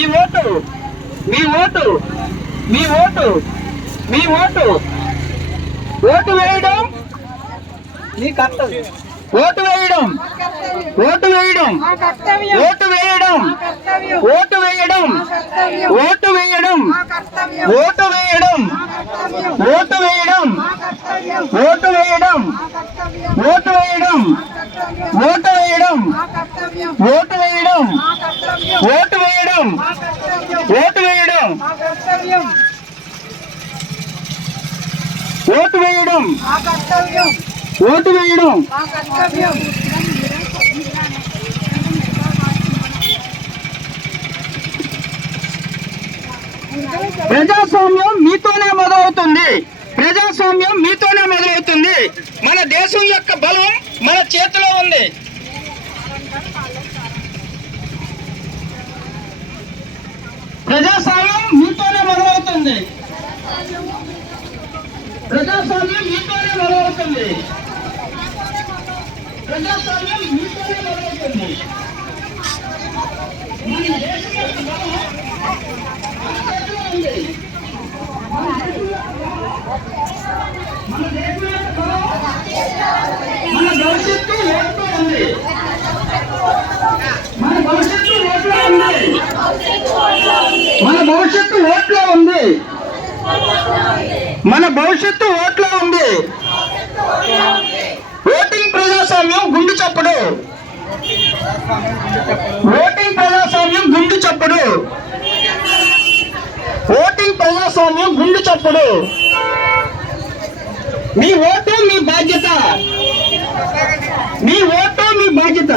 మీ vote మీ vote మీ vote మీ vote vote వేయడం మీ కర్తవ్యం. Vote వేయడం ఓటు వేయడం ఓటు వేయడం ఓటు వేయడం ఓటు వేయడం ఓటు వేయడం ఓటు వేయడం ఓటు వేయడం ఓటు వేయడం ఓటు వేయడం ఓటు వేయడం ఓటు వేయడం ఓటు వేయడం ఓటు వేయడం ఓటు వేయడం ప్రజాస్వామ్యం మీతోనే మొదలవుతుంది. ప్రజాస్వామ్యం మీతోనే మొదలవుతుంది. మన దేశం యొక్క బలం మన చేతిలో ఉంది. ప్రజాస్వామ్యం మీతోనే మొదలవుతుంది. ప్రజాస్వామ్యం మీతోనే మొదలవుతుంది. ప్రజాస్వామ్యం మీతోనే మొదలవుతుంది. మన దేశం యొక్క బలం మన చేతిలో ఉంది. మన దేశం యొక్క బలం మన భవిష్యత్తు ఓట్లో ఉంది. మన భవిష్యత్తు ఓట్లో ఉంది. మన భవిష్యత్తు ఓట్లో ఉంది. మన భవిష్యత్తు ఓట్లో ఉంది. ఓటింగ్ ప్రజాస్వామ్యం గుండు చప్పుడు. ఓటింగ్ ప్రజాస్వామ్యం గుండు చప్పుడు. ఓటింగ్ ప్రజాస్వామ్యం గుండు చప్పుడు. మీ ఓటు మీ బాధ్యత. మీ ఓటు మీ బాధ్యత.